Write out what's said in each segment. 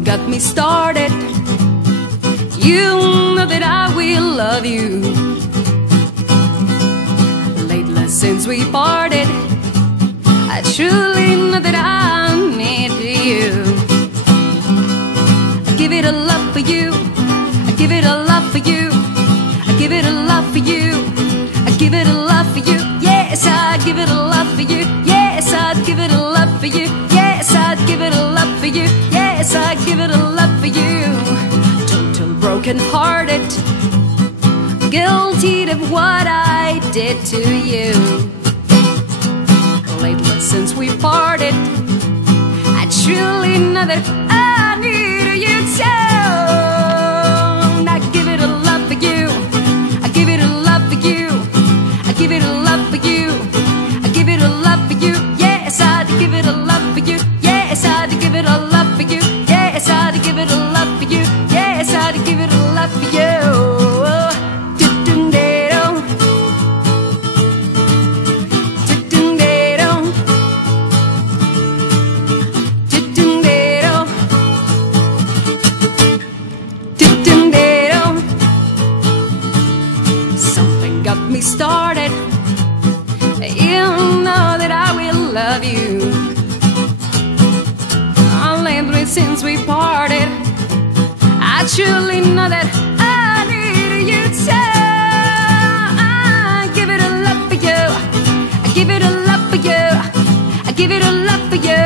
Something got me started. You know that I will love you. Lately since we parted, I truly know that I need you. I give it a love for you. I give it a love for you. I give it a love for you. I give it a love for you. Yes, I give it a love for you. Yes, I'd give it a love for you. Yes, I'd give it a love for you. Yes, I'd give it a love for you. Total broken hearted, guilty of what I did to you. Lately since we parted, I truly know that I need you too. I give it a love for you. I give it a love for you. I give it a love for you. I give it a love for you. Yes, I'd give it a love for you. Yes, I'd give it a love for you. Yes, I'd give it a love for you. Yes, I'd give it a love for you. Something got me started. You know that I will love you. Lately since we parted, I truly know that I need you too. I give it a love for you. I give it a love for you. I give it a love for you.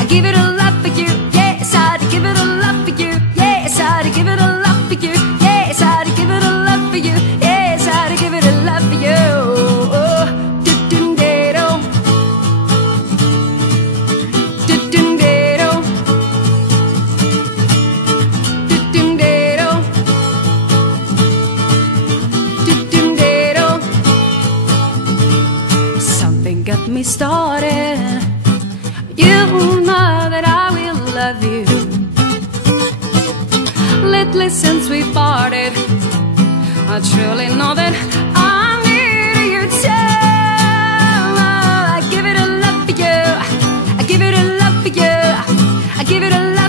I give it a love for you. Yes, I'd give it a love for you. Yes, I'd give it a love for you. Yes, I'd give it a love for you. Yes, I'd give it a love for you. Got me started. You know that I will love you. Lately since we parted, I truly know that I need you too. I give it a love for you. I give it a love for you. I give it a love.